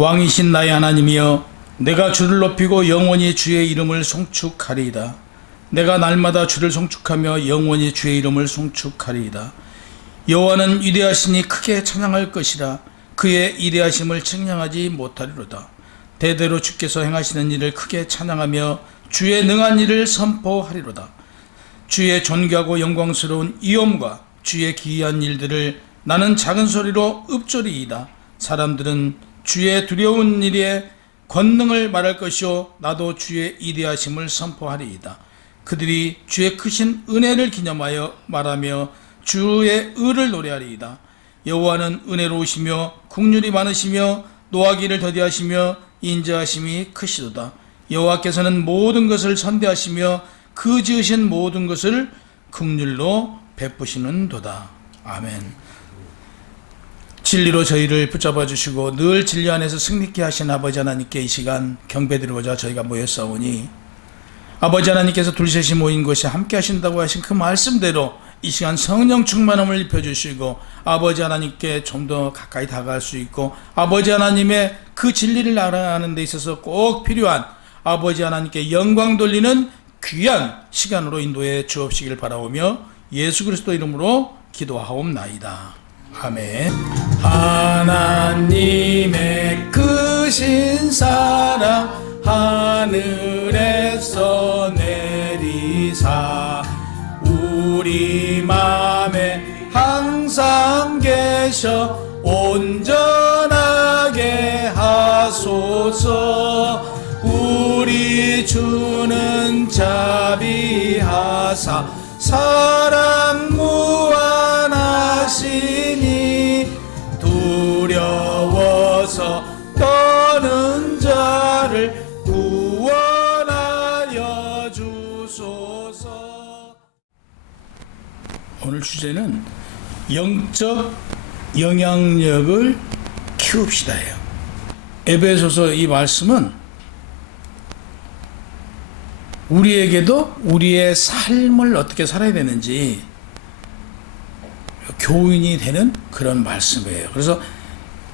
왕이신 나의 하나님이여, 내가 주를 높이고 영원히 주의 이름을 송축하리이다. 내가 날마다 주를 송축하며 영원히 주의 이름을 송축하리이다. 여호와는 위대하시니 크게 찬양할 것이라. 그의 위대하심을 측량하지 못하리로다. 대대로 주께서 행하시는 일을 크게 찬양하며 주의 능한 일을 선포하리로다. 주의 존귀하고 영광스러운 이옴과 주의 기이한 일들을 나는 작은 소리로 읊조리이다. 사람들은 주의 두려운 일에 권능을 말할 것이요 나도 주의 위대하심을 선포하리이다. 그들이 주의 크신 은혜를 기념하여 말하며 주의 의를 노래하리이다. 여호와는 은혜로우시며 국률이 많으시며 노하기를 더디하시며 인자하심이 크시도다. 여호와께서는 모든 것을 선대하시며 그 지으신 모든 것을 국률로 베푸시는도다. 아멘. 진리로 저희를 붙잡아 주시고 늘 진리 안에서 승리케 하신 아버지 하나님께 이 시간 경배드리고자 저희가 모였사오니, 아버지 하나님께서 둘셋이 모인 것이 함께 하신다고 하신 그 말씀대로 이 시간 성령 충만함을 입혀주시고 아버지 하나님께 좀 더 가까이 다가갈 수 있고 아버지 하나님의 그 진리를 알아가는 데 있어서 꼭 필요한 아버지 하나님께 영광 돌리는 귀한 시간으로 인도해 주옵시길 바라오며 예수 그리스도 이름으로 기도하옵나이다. 아멘. 하나님의 크신 사랑 하늘에서 내리사 우리 맘에 항상 계셔 온전하게 하소서. 우리 주는 자비하사 사랑 무한하시니 두려워서 떠는 자를 구원하여 주소서. 오늘 주제는 영적 영향력을 키웁시다예요. 에베소서 이 말씀은 우리에게도 우리의 삶을 어떻게 살아야 되는지 교훈이 되는 그런 말씀이에요. 그래서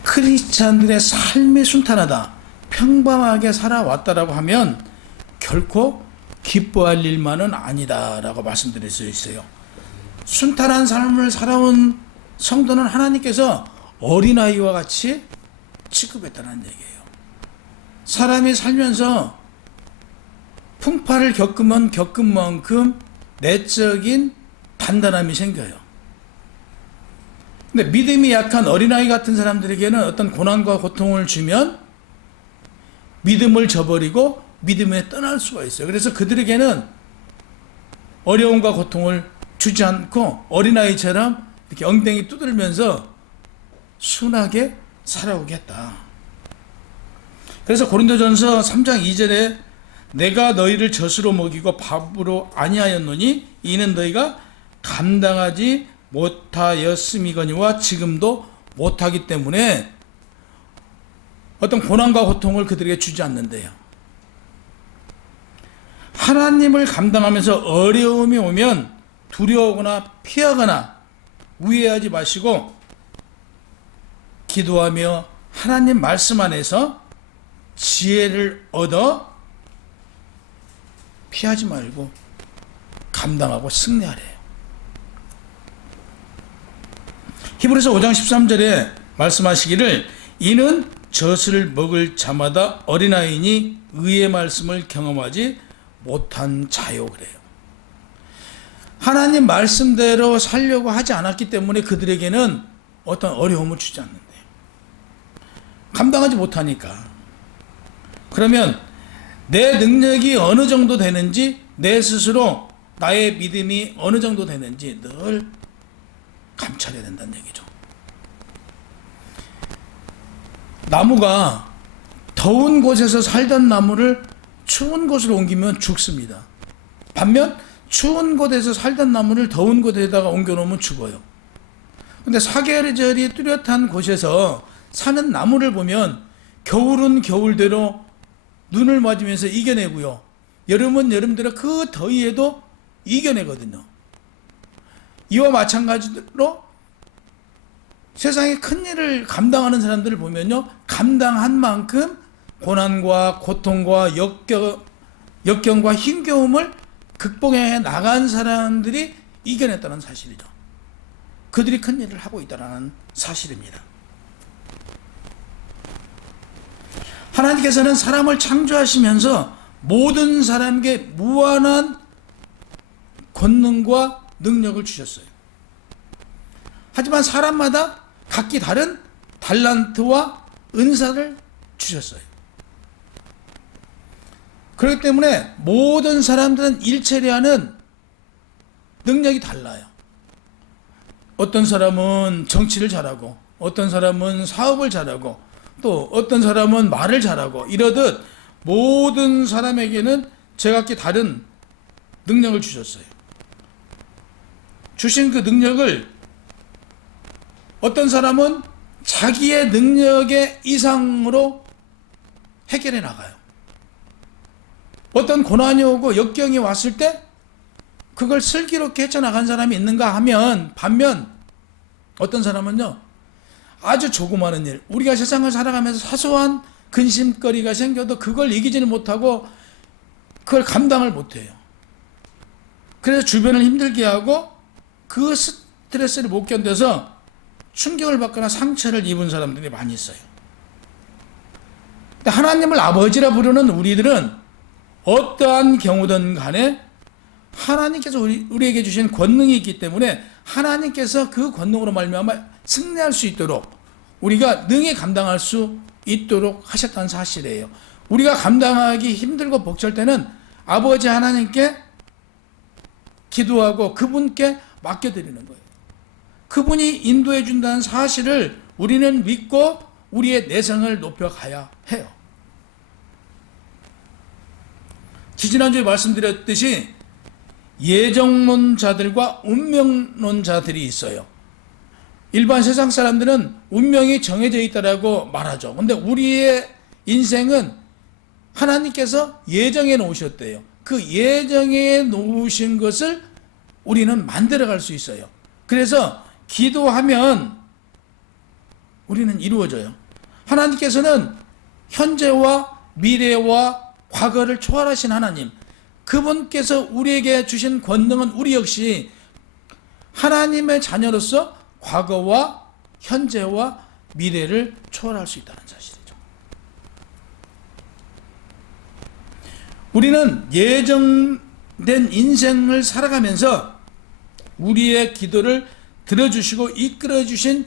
크리스찬들의 삶이 순탄하다, 평범하게 살아왔다라고 하면 결코 기뻐할 일만은 아니다라고 말씀드릴 수 있어요. 순탄한 삶을 살아온 성도는 하나님께서 어린아이와 같이 취급했다는 얘기예요. 사람이 살면서 풍파를 겪으면 겪은 만큼 내적인 단단함이 생겨요. 근데 믿음이 약한 어린아이 같은 사람들에게는 어떤 고난과 고통을 주면 믿음을 저버리고 믿음에 떠날 수가 있어요. 그래서 그들에게는 어려움과 고통을 주지 않고 어린아이처럼 이렇게 엉덩이 두들면서 순하게 살아오겠다. 그래서 고린도전서 3장 2절에 내가 너희를 젖으로 먹이고 밥으로 아니하였노니 이는 너희가 감당하지 못하였음이거니와 지금도 못하기 때문에 어떤 고난과 고통을 그들에게 주지 않는데요. 하나님을 감당하면서 어려움이 오면 두려워하거나 피하거나 우회하지 마시고 기도하며 하나님 말씀 안에서 지혜를 얻어 피하지 말고 감당하고 승리하래요. 히브리서 5장 13절에 말씀하시기를 이는 젖을 먹을 자마다 어린아이니 의의 말씀을 경험하지 못한 자요 그래요. 하나님 말씀대로 살려고 하지 않았기 때문에 그들에게는 어떤 어려움을 주지 않는데 감당하지 못하니까. 그러면 내 능력이 어느 정도 되는지, 내 스스로 나의 믿음이 어느 정도 되는지 늘 감찰해야 된다는 얘기죠. 나무가 더운 곳에서 살던 나무를 추운 곳으로 옮기면 죽습니다. 반면 추운 곳에서 살던 나무를 더운 곳에다가 옮겨놓으면 죽어요. 근데 사계절이 뚜렷한 곳에서 사는 나무를 보면 겨울은 겨울대로 눈을 맞으면서 이겨내고요. 여름은 여름대로 그 더위에도 이겨내거든요. 이와 마찬가지로 세상에 큰 일을 감당하는 사람들을 보면요, 감당한 만큼 고난과 고통과 역경과 힘겨움을 극복해 나간 사람들이 이겨냈다는 사실이죠. 그들이 큰 일을 하고 있다는 사실입니다. 하나님께서는 사람을 창조하시면서 모든 사람에게 무한한 권능과 능력을 주셨어요. 하지만 사람마다 각기 다른 달란트와 은사를 주셨어요. 그렇기 때문에 모든 사람들은 일체를 하는 능력이 달라요. 어떤 사람은 정치를 잘하고, 어떤 사람은 사업을 잘하고, 또 어떤 사람은 말을 잘하고, 이러듯 모든 사람에게는 제각기 다른 능력을 주셨어요. 주신 그 능력을 어떤 사람은 자기의 능력의 이상으로 해결해 나가요. 어떤 고난이 오고 역경이 왔을 때 그걸 슬기롭게 헤쳐나간 사람이 있는가 하면, 반면 어떤 사람은요, 아주 조그마한 일, 우리가 세상을 살아가면서 사소한 근심거리가 생겨도 그걸 이기지는 못하고 그걸 감당을 못해요. 그래서 주변을 힘들게 하고 그 스트레스를 못 견뎌서 충격을 받거나 상처를 입은 사람들이 많이 있어요. 근데 하나님을 아버지라 부르는 우리들은 어떠한 경우든 간에 하나님께서 우리에게 주신 권능이 있기 때문에 하나님께서 그 권능으로 말미암아 승리할 수 있도록, 우리가 능히 감당할 수 있도록 하셨다는 사실이에요. 우리가 감당하기 힘들고 벅찰 때는 아버지 하나님께 기도하고 그분께 맡겨드리는 거예요. 그분이 인도해 준다는 사실을 우리는 믿고 우리의 내성을 높여가야 해요. 지지난주에 말씀드렸듯이 예정론자들과 운명론자들이 있어요. 일반 세상 사람들은 운명이 정해져 있다라고 말하죠. 근데 우리의 인생은 하나님께서 예정해 놓으셨대요. 그 예정해 놓으신 것을 우리는 만들어갈 수 있어요. 그래서 기도하면 우리는 이루어져요. 하나님께서는 현재와 미래와 과거를 초월하신 하나님, 그분께서 우리에게 주신 권능은 우리 역시 하나님의 자녀로서 과거와 현재와 미래를 초월할 수 있다는 사실이죠. 우리는 예정된 인생을 살아가면서 우리의 기도를 들어주시고 이끌어주신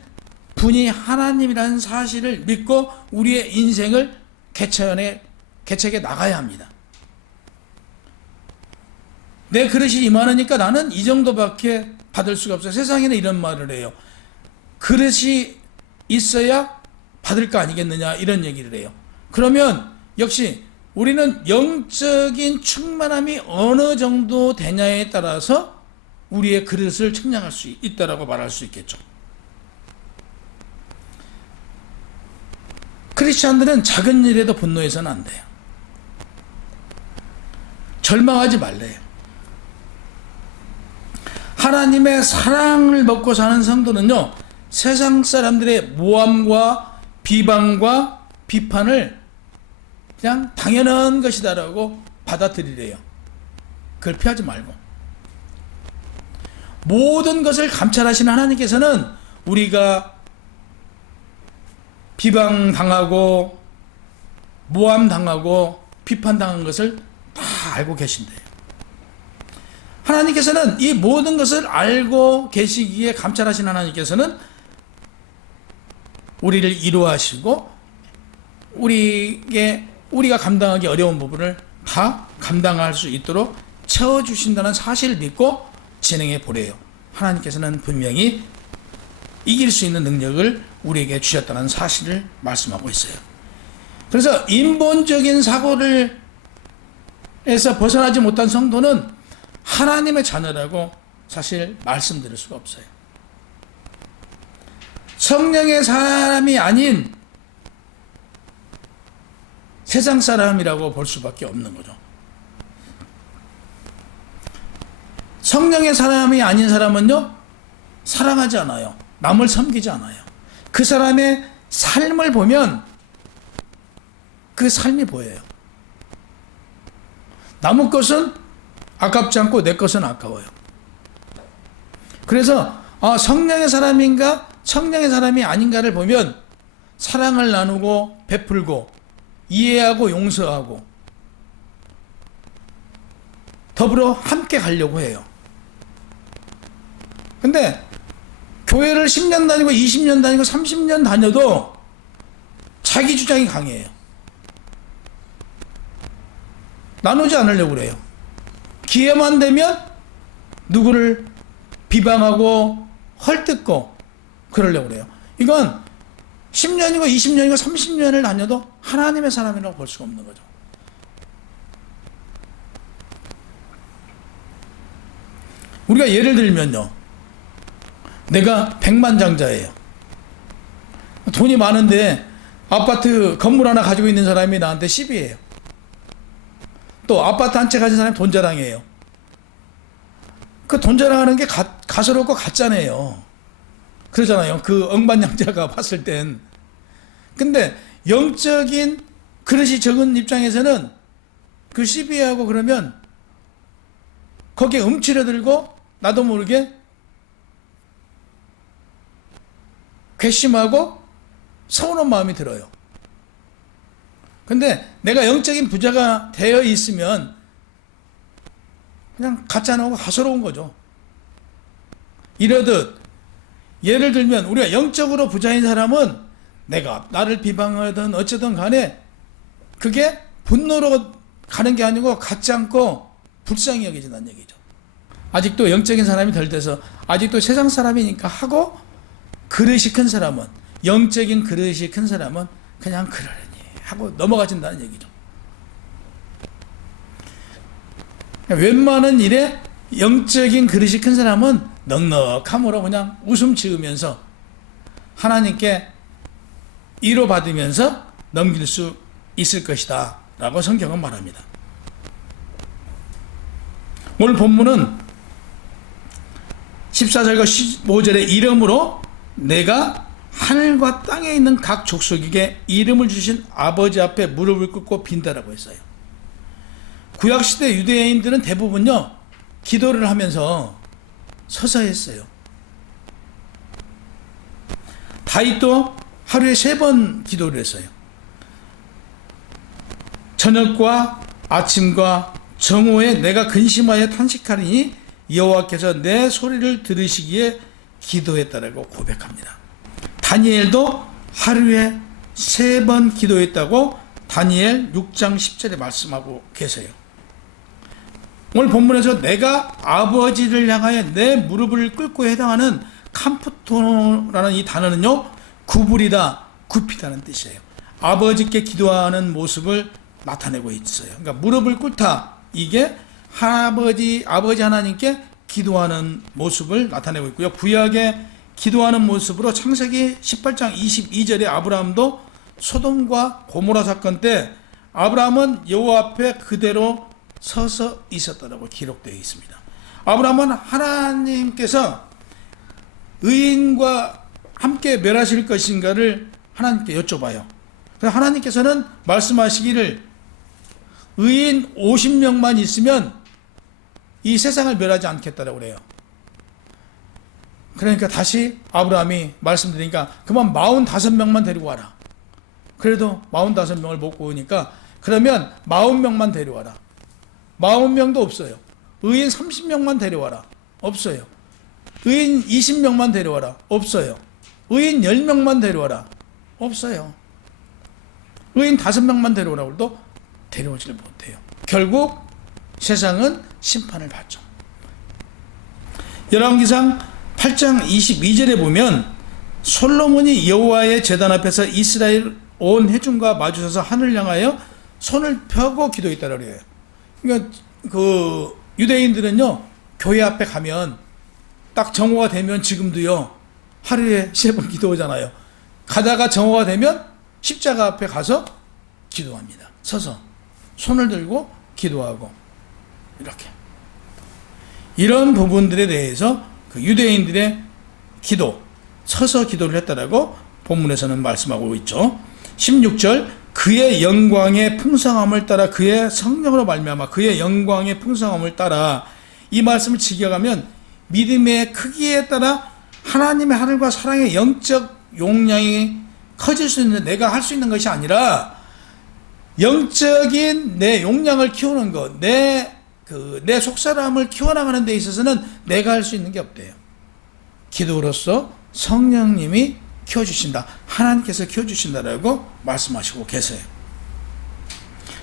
분이 하나님이라는 사실을 믿고 우리의 인생을 개척해 나가야 합니다. 내 그릇이 이만하니까 나는 이 정도밖에 받을 수가 없어요. 세상에는 이런 말을 해요. 그릇이 있어야 받을 거 아니겠느냐, 이런 얘기를 해요. 그러면 역시 우리는 영적인 충만함이 어느 정도 되냐에 따라서 우리의 그릇을 측량할 수 있다라고 말할 수 있겠죠. 크리스찬들은 작은 일에도 분노해서는 안 돼요. 절망하지 말래요. 하나님의 사랑을 먹고 사는 성도는요, 세상 사람들의 모함과 비방과 비판을 그냥 당연한 것이다라고 받아들이래요. 그걸 피하지 말고. 모든 것을 감찰하시는 하나님께서는 우리가 비방당하고 모함당하고 비판당한 것을 다 알고 계신대요. 하나님께서는 이 모든 것을 알고 계시기에 감찰하신 하나님께서는 우리를 이루하시고 우리가 감당하기 어려운 부분을 다 감당할 수 있도록 채워주신다는 사실을 믿고 진행해 보래요. 하나님께서는 분명히 이길 수 있는 능력을 우리에게 주셨다는 사실을 말씀하고 있어요. 그래서 인본적인 사고를 에서 벗어나지 못한 성도는 하나님의 자녀라고 사실 말씀드릴 수가 없어요. 성령의 사람이 아닌 세상 사람이라고 볼 수밖에 없는 거죠. 성령의 사람이 아닌 사람은요, 사랑하지 않아요. 남을 섬기지 않아요. 그 사람의 삶을 보면 그 삶이 보여요. 남의 것은 아깝지 않고 내 것은 아까워요. 그래서 성령의 사람인가 성령의 사람이 아닌가를 보면 사랑을 나누고 베풀고 이해하고 용서하고 더불어 함께 가려고 해요. 근데 교회를 10년 다니고 20년 다니고 30년 다녀도 자기 주장이 강해요. 나누지 않으려고 그래요. 기회만 되면 누구를 비방하고 헐뜯고 그러려고 그래요. 이건 10년이고 20년이고 30년을 다녀도 하나님의 사람이라고 볼 수가 없는 거죠. 우리가 예를 들면요, 내가 백만장자예요. 돈이 많은데 아파트 건물 하나 가지고 있는 사람이 나한테 시비해요. 또 아파트 한 채 가진 사람이 돈 자랑해요. 그 돈 자랑하는 게 가소롭고 가짜네요. 그러잖아요. 그 억만장자가 봤을 땐. 근데 영적인 그릇이 적은 입장에서는 그 시비하고 그러면 거기에 움츠려들고 나도 모르게 괘씸하고 서운한 마음이 들어요. 근데 내가 영적인 부자가 되어 있으면 그냥 같지 않고 가소로운 거죠. 이러듯 예를 들면 우리가 영적으로 부자인 사람은 내가 나를 비방하든 어쨌든 간에 그게 분노로 가는 게 아니고 같지 않고 불쌍히 여겨진다는 얘기죠. 아직도 영적인 사람이 덜 돼서 아직도 세상 사람이니까 하고 그릇이 큰 사람은 영적인 그릇이 큰 사람은 그냥 그러려니 하고 넘어가진다는 얘기죠. 웬만한 일에 영적인 그릇이 큰 사람은 넉넉함으로 그냥 웃음 지으면서 하나님께 위로받으면서 넘길 수 있을 것이다 라고 성경은 말합니다. 오늘 본문은 14절과 15절의 이름으로 내가 하늘과 땅에 있는 각 족속에게 이름을 주신 아버지 앞에 무릎을 꿇고 빈다라고 했어요. 구약시대 유대인들은 대부분요 기도를 하면서 서서 했어요. 다윗도 하루에 3번 기도를 했어요. 저녁과 아침과 정오에 내가 근심하여 탄식하리니 여호와께서 내 소리를 들으시기에 기도했다라고 고백합니다. 다니엘도 하루에 3번 기도했다고 다니엘 6장 10절에 말씀하고 계세요. 오늘 본문에서 내가 아버지를 향하여 내 무릎을 꿇고 해당하는 캄프토라는 이 단어는요 구부리다, 굽히다는 뜻이에요. 아버지께 기도하는 모습을 나타내고 있어요. 그러니까 무릎을 꿇다, 이게 아버지 하나님께 기도하는 모습을 나타내고 있고요. 구약의 기도하는 모습으로 창세기 18장 22절에 아브라함도 소돔과 고모라 사건 때 아브라함은 여호와 앞에 그대로 서서 있었다고 기록되어 있습니다. 아브라함은 하나님께서 의인과 함께 멸하실 것인가를 하나님께 여쭤봐요. 그래서 하나님께서는 말씀하시기를 의인 50명만 있으면 이 세상을 멸하지 않겠다라고 그래요. 그러니까 다시 아브라함이 말씀드리니까 그만 45명만 데리고 와라. 그래도 45명을 못 구우니까 그러면 40명만 데려와라. 40명도 없어요. 의인 30명만 데려와라. 없어요. 의인 20명만 데려와라. 없어요. 의인 10명만 데려와라. 없어요. 의인 5명만 데려오라고 해도 데려오지를 못해요. 결국 세상은 심판을 받죠. 열왕기상 8장 22절에 보면 솔로몬이 여호와의 제단 앞에서 이스라엘 온 회중과 마주쳐서 하늘을 향하여 손을 펴고 기도했다고 해요. 그러니까 그 유대인들은요 교회 앞에 가면 딱 정오가 되면 지금도요 하루에 3번 기도하잖아요. 가다가 정오가 되면 십자가 앞에 가서 기도합니다. 서서 손을 들고 기도하고 이렇게 이런 부분들에 대해서 그 유대인들의 기도, 서서 기도를 했다라고 본문에서는 말씀하고 있죠. 16절 그의 영광의 풍성함을 따라, 그의 성령으로 말미암아 그의 영광의 풍성함을 따라, 이 말씀을 지켜가면 믿음의 크기에 따라 하나님의 하늘과 사랑의 영적 용량이 커질 수 있는, 내가 할 수 있는 것이 아니라 영적인 내 용량을 키우는 것, 내 속사람을 키워나가는 데 있어서는 내가 할 수 있는 게 없대요. 기도로서 성령님이 키워주신다, 하나님께서 키워주신다라고 말씀하시고 계세요.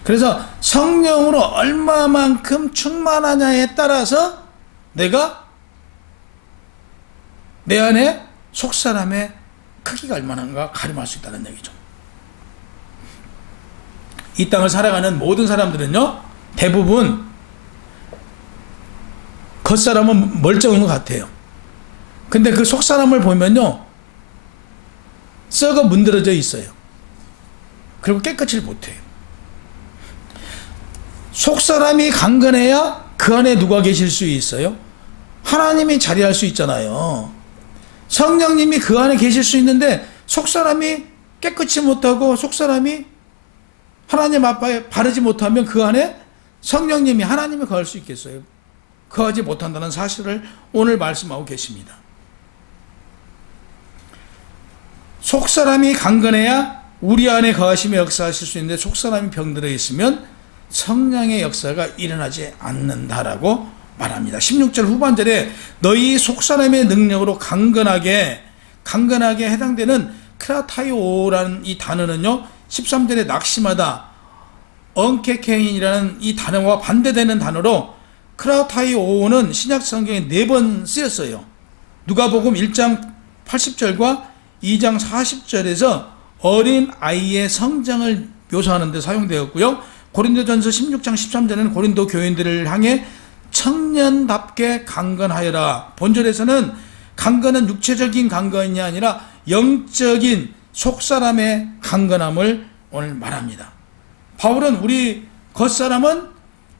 그래서 성령으로 얼마만큼 충만하냐에 따라서 내가 내 안에 속사람의 크기가 얼마나인가 가늠할 수 있다는 얘기죠. 이 땅을 살아가는 모든 사람들은요, 대부분 겉사람은 멀쩡한 것 같아요. 근데 그 속사람을 보면요, 썩어 문드러져 있어요. 그리고 깨끗이 못해요. 속사람이 강건해야 그 안에 누가 계실 수 있어요? 하나님이 자리할 수 있잖아요. 성령님이 그 안에 계실 수 있는데, 속사람이 깨끗이 못하고 속사람이 하나님 앞에 바르지 못하면 그 안에 성령님이, 하나님이 거할 수 있겠어요? 거하지 못한다는 사실을 오늘 말씀하고 계십니다. 속사람이 강건해야 우리 안에 거하시며 역사하실 수 있는데, 속사람이 병들어 있으면 성령의 역사가 일어나지 않는다라고 말합니다. 16절 후반절에 너희 속사람의 능력으로 강건하게 해당되는 크라타이오라는 이 단어는요, 13절에 낙심하다, 언케케인이라는 이 단어와 반대되는 단어로 크라타이오는 신약 성경에 4번 쓰였어요. 누가복음 1장 80절과 2장 40절에서 어린 아이의 성장을 묘사하는 데 사용되었고요. 고린도전서 16장 13절에는 고린도 교인들을 향해 청년답게 강건하여라. 본절에서는 강건은 육체적인 강건이 아니라 영적인 속사람의 강건함을 오늘 말합니다. 바울은 우리 겉사람은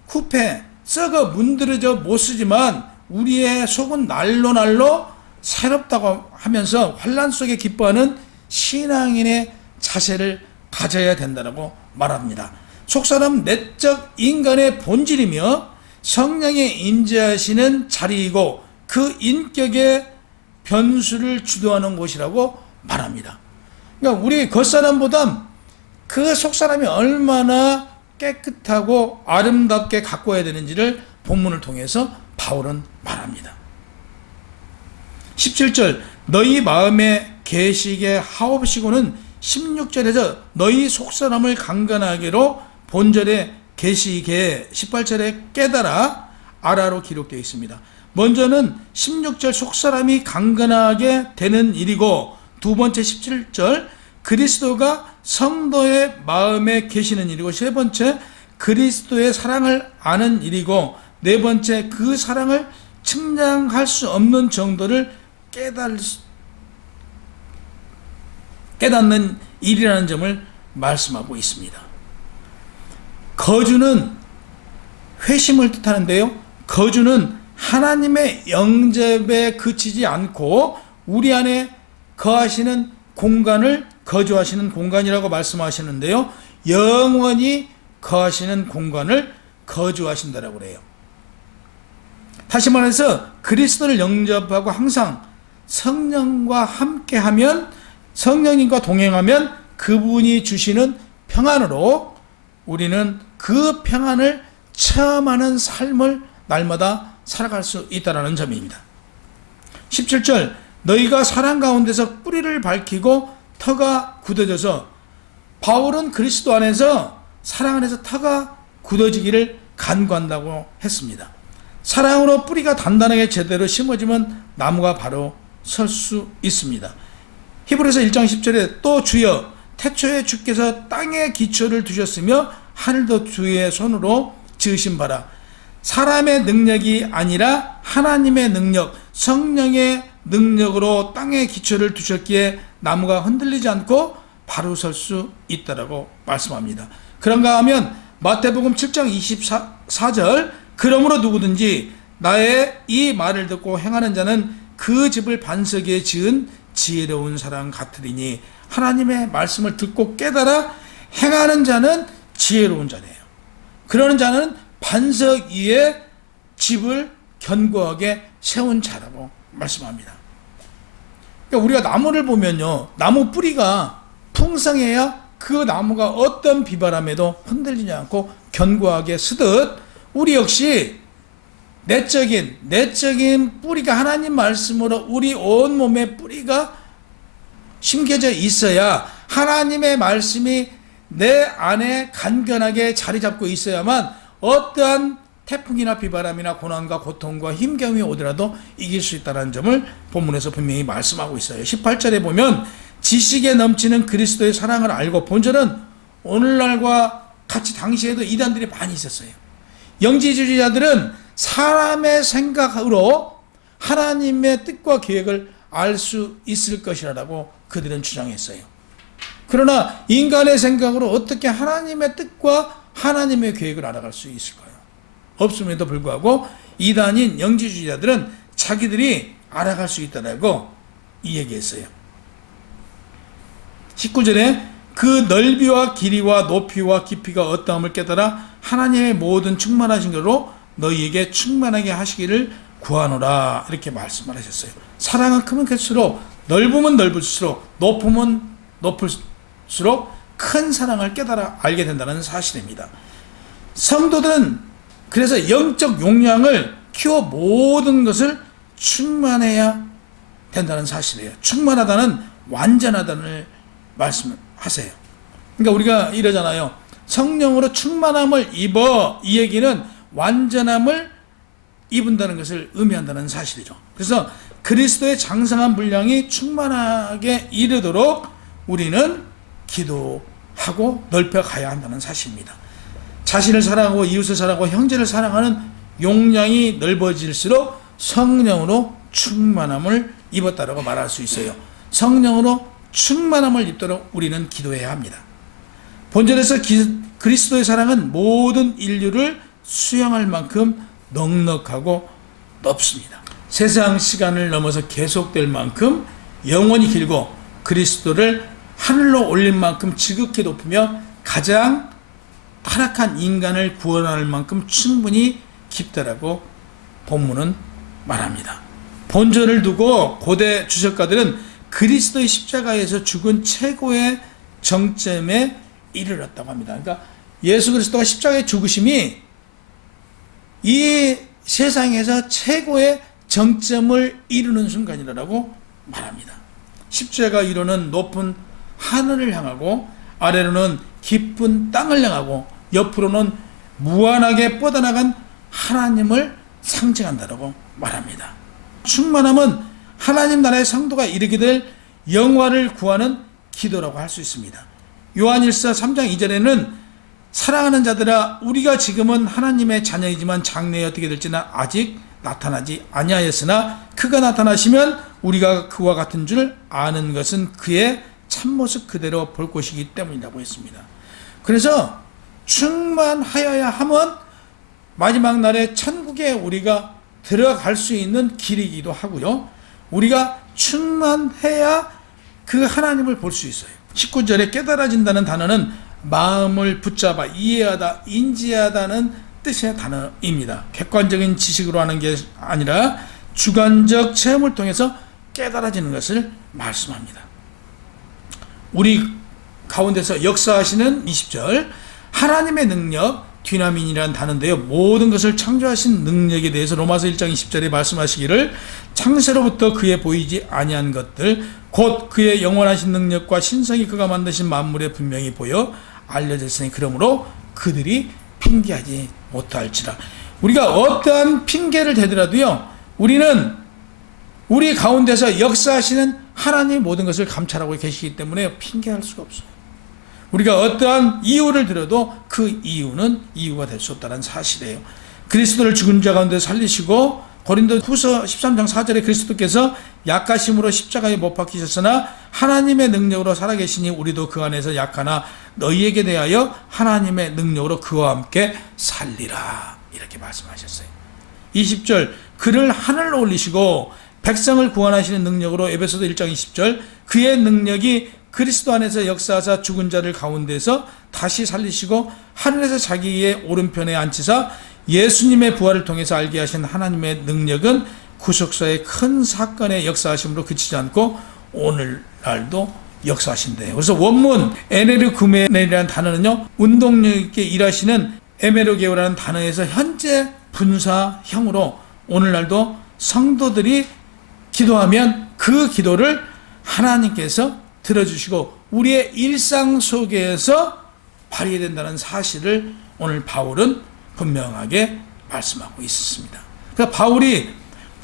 후패 썩어 문드러져 못쓰지만 우리의 속은 날로 새롭다고 하면서 환난 속에 기뻐하는 신앙인의 자세를 가져야 된다고 말합니다. 속사람 내적 인간의 본질이며 성령의 임재하시는 자리이고 그 인격의 변수를 주도하는 곳이라고 말합니다. 그러니까 우리 겉사람보다 그 속사람이 얼마나 깨끗하고 아름답게 가꿔야 되는지를 본문을 통해서 바울은 말합니다. 17절 너희 마음의 계시게 하옵시고는 16절에서 너희 속사람을 강건하게로 본절에 계시게 18절에 깨달아 아라로 기록되어 있습니다. 먼저는 16절 속사람이 강건하게 되는 일이고, 두 번째 17절 그리스도가 성도의 마음에 계시는 일이고, 세 번째 그리스도의 사랑을 아는 일이고, 네 번째 그 사랑을 측량할 수 없는 정도를 깨닫는 일이라는 점을 말씀하고 있습니다. 거주는 회심을 뜻하는데요, 거주는 하나님의 영접에 그치지 않고 우리 안에 거하시는 공간을 거주하시는 공간이라고 말씀하시는데요, 영원히 거하시는 공간을 거주하신다라고 그래요. 다시 말해서 그리스도를 영접하고 항상 성령과 함께하면, 성령님과 동행하면 그분이 주시는 평안으로 우리는 그 평안을 체험하는 삶을 날마다 살아갈 수 있다는 점입니다. 17절 너희가 사랑 가운데서 뿌리를 밝히고 터가 굳어져서, 바울은 그리스도 안에서 사랑 안에서 터가 굳어지기를 간구한다고 했습니다. 사랑으로 뿌리가 단단하게 제대로 심어지면 나무가 바로 설 수 있습니다. 히브리서 1장 10절에 또 주여 태초에 주께서 땅에 기초를 두셨으며 하늘도 주의 손으로 지으신 바라. 사람의 능력이 아니라 하나님의 능력, 성령의 능력으로 땅에 기초를 두셨기에 나무가 흔들리지 않고 바로 설 수 있다라고 말씀합니다. 그런가 하면 마태복음 7장 24절 그러므로 누구든지 나의 이 말을 듣고 행하는 자는 그 집을 반석에 지은 지혜로운 사람 같으리니, 하나님의 말씀을 듣고 깨달아 행하는 자는 지혜로운 자래요. 그러는 자는 반석 위에 집을 견고하게 세운 자라고 말씀합니다. 그러니까 우리가 나무를 보면요, 나무 뿌리가 풍성해야 그 나무가 어떤 비바람에도 흔들리지 않고 견고하게 서듯 우리 역시 내적인 뿌리가 하나님 말씀으로 우리 온몸의 뿌리가 심겨져 있어야 하나님의 말씀이 내 안에 간견하게 자리 잡고 있어야만 어떠한 태풍이나 비바람이나 고난과 고통과 힘겨움이 오더라도 이길 수 있다는 점을 본문에서 분명히 말씀하고 있어요. 18절에 보면 지식에 넘치는 그리스도의 사랑을 알고, 본절은 오늘날과 같이 당시에도 이단들이 많이 있었어요. 영지주의자들은 사람의 생각으로 하나님의 뜻과 계획을 알 수 있을 것이라고 그들은 주장했어요. 그러나 인간의 생각으로 어떻게 하나님의 뜻과 하나님의 계획을 알아갈 수 있을까요? 없음에도 불구하고 이단인 영지주의자들은 자기들이 알아갈 수 있다고 이 얘기했어요. 19절에 그 넓이와 길이와 높이와 깊이가 어떠함을 깨달아 하나님의 모든 충만하신 것으로 너희에게 충만하게 하시기를 구하노라, 이렇게 말씀을 하셨어요. 사랑은 크면 클수록, 넓으면 넓을수록, 높으면 높을수록 큰 사랑을 깨달아 알게 된다는 사실입니다. 성도들은 그래서 영적 용량을 키워 모든 것을 충만해야 된다는 사실이에요. 충만하다는 완전하다는 말씀하세요. 그러니까 우리가 이러잖아요. 성령으로 충만함을 입어, 이 얘기는 완전함을 입은다는 것을 의미한다는 사실이죠. 그래서 그리스도의 장성한 분량이 충만하게 이르도록 우리는 기도하고 넓혀가야 한다는 사실입니다. 자신을 사랑하고 이웃을 사랑하고 형제를 사랑하는 용량이 넓어질수록 성령으로 충만함을 입었다라고 말할 수 있어요. 성령으로 충만함을 입도록 우리는 기도해야 합니다. 본절에서 그리스도의 사랑은 모든 인류를 수용할 만큼 넉넉하고 높습니다. 세상 시간을 넘어서 계속될 만큼 영원히 길고 그리스도를 하늘로 올린 만큼 지극히 높으며 가장 타락한 인간을 구원할 만큼 충분히 깊다라고 본문은 말합니다. 본절을 두고 고대 주석가들은 그리스도의 십자가에서 죽은 최고의 정점에 이르렀다고 합니다. 그러니까 예수 그리스도가 십자가에 죽으심이 이 세상에서 최고의 정점을 이루는 순간이라고 말합니다. 십자가 위로는 높은 하늘을 향하고, 아래로는 깊은 땅을 향하고, 옆으로는 무한하게 뻗어나간 하나님을 상징한다고 말합니다. 충만함은 하나님 나라의 성도가 이르게 될 영화를 구하는 기도라고 할 수 있습니다. 요한일서 3장 2절에는 사랑하는 자들아, 우리가 지금은 하나님의 자녀이지만 장래에 어떻게 될지는 아직 나타나지 아니하였으나 그가 나타나시면 우리가 그와 같은 줄 아는 것은 그의 참모습 그대로 볼 것이기 때문이라고 했습니다. 그래서 충만하여야 하면 마지막 날에 천국에 우리가 들어갈 수 있는 길이기도 하고요, 우리가 충만해야 그 하나님을 볼 수 있어요. 19절에 깨달아진다는 단어는 마음을 붙잡아 이해하다, 인지하다는 뜻의 단어입니다. 객관적인 지식으로 하는 게 아니라 주관적 체험을 통해서 깨달아지는 것을 말씀합니다. 우리 가운데서 역사하시는 20절, 하나님의 능력, 디나민이라는 단어인데요, 모든 것을 창조하신 능력에 대해서 로마서 1장 20절에 말씀하시기를 창세로부터 그의 보이지 아니한 것들 곧 그의 영원하신 능력과 신성이 그가 만드신 만물에 분명히 보여 알려졌으니 그러므로 그들이 핑계하지 못할지라. 우리가 어떠한 핑계를 대더라도요, 우리는 우리 가운데서 역사하시는 하나님의 모든 것을 감찰하고 계시기 때문에 핑계할 수가 없어요. 우리가 어떠한 이유를 들어도 그 이유는 이유가 될 수 없다는 사실이에요. 그리스도를 죽은 자 가운데 살리시고, 고린도 후서 13장 4절에 그리스도께서 약하심으로 십자가에 못 박히셨으나 하나님의 능력으로 살아계시니 우리도 그 안에서 약하나 너희에게 대하여 하나님의 능력으로 그와 함께 살리라, 이렇게 말씀하셨어요. 20절, 그를 하늘로 올리시고 백성을 구원하시는 능력으로, 에베소서 1장 20절, 그의 능력이 그리스도 안에서 역사하사 죽은 자를 가운데서 다시 살리시고 하늘에서 자기의 오른편에 앉히사 예수님의 부활을 통해서 알게 하신 하나님의 능력은 구속사의 큰 사건의 역사하심으로 그치지 않고 오늘날도 역사하신대요. 그래서 원문 에네르구메네라는 단어는요, 운동력 있게 일하시는 에메르게오라는 단어에서 현재 분사형으로 오늘날도 성도들이 기도하면 그 기도를 하나님께서 들어주시고 우리의 일상 속에서 발휘된다는 사실을 오늘 바울은 분명하게 말씀하고 있습니다. 그러니까 바울이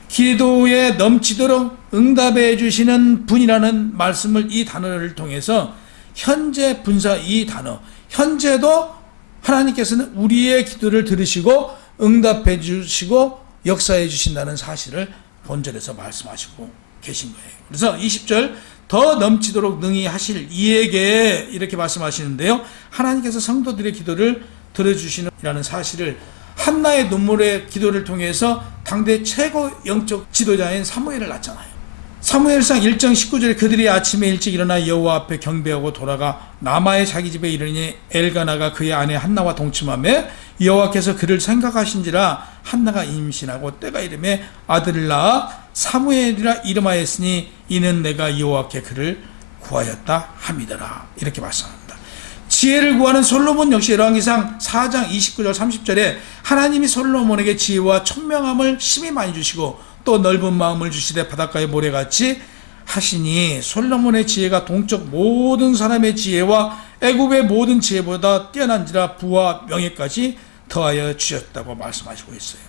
기도에 넘치도록 응답해 주시는 분이라는 말씀을 이 단어를 통해서 현재 분사 이 단어, 현재도 하나님께서는 우리의 기도를 들으시고 응답해 주시고 역사해 주신다는 사실을 본절에서 말씀하시고 계신 거예요. 그래서 20절 더 넘치도록 능히 하실 이에게 이렇게 말씀하시는데요, 하나님께서 성도들의 기도를 들어주시는 사실을 한나의 눈물의 기도를 통해서 당대 최고 영적 지도자인 사무엘을 낳잖아요. 사무엘상 1장 19절에 그들이 아침에 일찍 일어나 여호와 앞에 경배하고 돌아가 라마의 자기 집에 이르니 엘가나가 그의 아내 한나와 동침하며 여호와께서 그를 생각하신지라 한나가 임신하고 때가 이르매 아들을 낳아 사무엘이라 이름하였으니 이는 내가 여호와께 그를 구하였다 함이더라. 이렇게 말씀합니다. 지혜를 구하는 솔로몬 역시 열왕기상 4장 29절 30절에 하나님이 솔로몬에게 지혜와 총명함을 심히 많이 주시고 또 넓은 마음을 주시되 바닷가의 모래같이 하시니 솔로몬의 지혜가 동쪽 모든 사람의 지혜와 애굽의 모든 지혜보다 뛰어난지라 부와 명예까지 더하여 주셨다고 말씀하시고 있어요.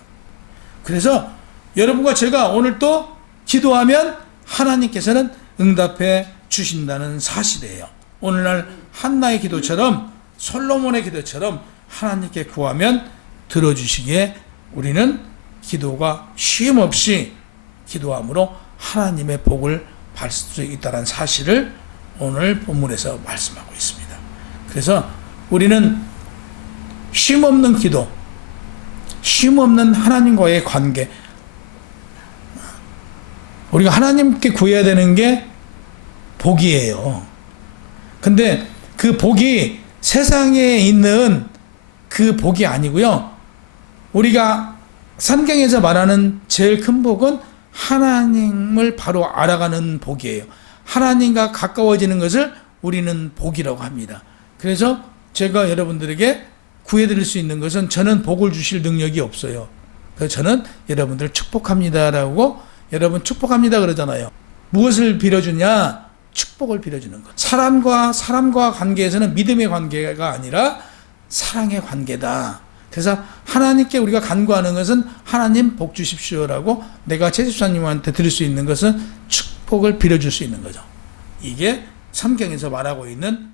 그래서 여러분과 제가 오늘 또 기도하면 하나님께서는 응답해 주신다는 사실이에요. 오늘날 한나의 기도처럼 솔로몬의 기도처럼 하나님께 구하면 들어주시기에 우리는 기도가 쉼없이 기도함으로 하나님의 복을 받을 수 있다는 사실을 오늘 본문에서 말씀하고 있습니다. 그래서 우리는 쉼없는 기도, 쉼없는 하나님과의 관계, 우리가 하나님께 구해야 되는 게 복이에요. 근데 그 복이 세상에 있는 그 복이 아니고요, 우리가 성경에서 말하는 제일 큰 복은 하나님을 바로 알아가는 복이에요. 하나님과 가까워지는 것을 우리는 복이라고 합니다. 그래서 제가 여러분들에게 구해드릴 수 있는 것은 저는 복을 주실 능력이 없어요. 그래서 저는 여러분들 축복합니다라고, 여러분 축복합니다 그러잖아요. 무엇을 빌어주냐? 축복을 빌어주는 것. 사람과 관계에서는 믿음의 관계가 아니라 사랑의 관계다. 그래서 하나님께 우리가 간구하는 것은 하나님 복 주십시오라고, 내가 제집사님한테 드릴 수 있는 것은 축복을 빌어줄 수 있는 거죠. 이게 성경에서 말하고 있는